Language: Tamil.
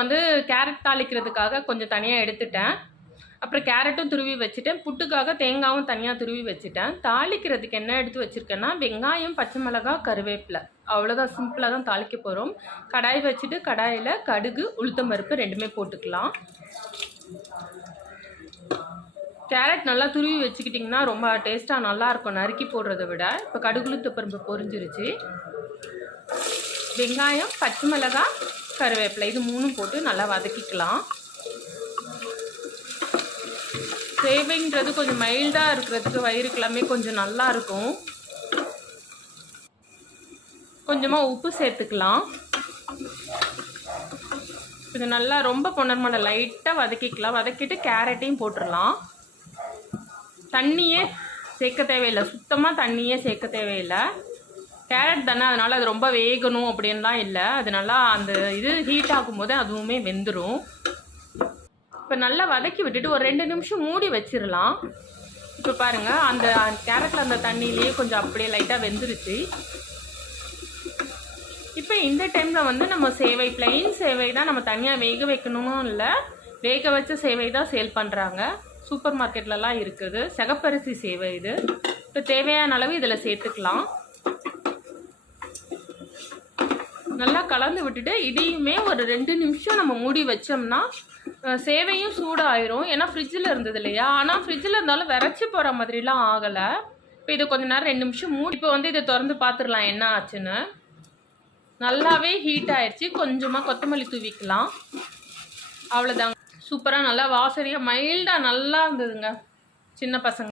வந்து கேரட் தாளிக்கிறதுக்காக கொஞ்சம் தனியாக எடுத்துட்டேன். அப்புறம் கேரட்டும் துருவி வச்சுட்டேன். புட்டுக்காக தேங்காயும் தனியாக துருவி வச்சுட்டேன். தாளிக்கிறதுக்கு என்ன எடுத்து வச்சுருக்கேன்னா, வெங்காயம், பச்சை மிளகாய், கருவேப்பிலை, அவ்வளோதான். சிம்பிளாக தான் தாளிக்க போகிறோம். கடாய் வச்சுட்டு கடாயில் கடுகு, உளுத்தம் பருப்பு ரெண்டுமே போட்டுக்கலாம். கேரட் நல்லா துருவி வச்சுக்கிட்டிங்கன்னா ரொம்ப டேஸ்ட்டாக நல்லாயிருக்கும் நறுக்கி போடுறத விட. இப்போ கடுகு, உளுத்தம் பருப்பு பொரிஞ்சிருச்சு. வெங்காயம், பச்சை மிளகாய், கருவேப்பிலை இது 3 போட்டு நல்லா வதக்கிக்கலாம். சேவைங்கிறது கொஞ்சம் மைல்டாக இருக்கிறதுக்கு வயிறுக்கெல்லாமே கொஞ்சம் நல்லாயிருக்கும். கொஞ்சமாக உப்பு சேர்த்துக்கலாம். இது நல்லா ரொம்ப பொன்னரமான லைட்டாக வதக்கிக்கலாம். வதக்கிட்டு கேரட்டையும் போட்டுடலாம். தண்ணியே சேர்க்க தேவையில்லை, சுத்தமாக தண்ணியே சேர்க்க தேவையில்லை. கேரட் தானே, அதனால் அது ரொம்ப வேகணும் அப்படின்லாம் இல்லை. அது நல்லா அந்த இது ஹீட் ஆகும்போது அதுவுமே வெந்துடும். இப்போ நல்லா வதக்கி விட்டுட்டு ஒரு 2 நிமிஷம் மூடி வச்சிடலாம். இப்போ பாருங்கள், அந்த கேரட்டில் அந்த தண்ணியிலேயே கொஞ்சம் அப்படியே லைட்டாக வெந்துருச்சு. இப்போ இந்த டைமில் வந்து நம்ம சேவை, பிளெயின் சேவை தான், நம்ம தனியாக வேக வைக்கணும்னு இல்லை, வேக வச்ச சேவை தான் சேல் பண்ணுறாங்க. சூப்பர் மார்க்கெட்லலாம் இருக்குது. சிகப்பரிசி சேவை இது. இப்போ தேவையான அளவு இதில் சேர்த்துக்கலாம். நல்லா கலந்து விட்டுட்டு இதையுமே ஒரு 2 நிமிஷம் நம்ம மூடி வச்சோம்னா சேவையும் சூடாயிரும். ஏன்னா ஃப்ரிட்ஜில் இருந்தது இல்லையா. ஆனால் ஃப்ரிட்ஜில் இருந்தாலும் விரைச்சி போகிற மாதிரிலாம் ஆகலை. இப்போ இதை கொஞ்சம் நேரம் 2 நிமிஷம் மூடி, இப்போ வந்து இதை திறந்து பார்த்துடலாம் என்ன ஆச்சுன்னு. நல்லாவே ஹீட் ஆயிடுச்சு. கொஞ்சமாக கொத்தமல்லி தூவிக்கலாம். அவ்வளோதாங்க. சூப்பராக நல்லா வாசனையாக மைல்டாக நல்லா இருந்ததுங்க. சின்ன பசங்க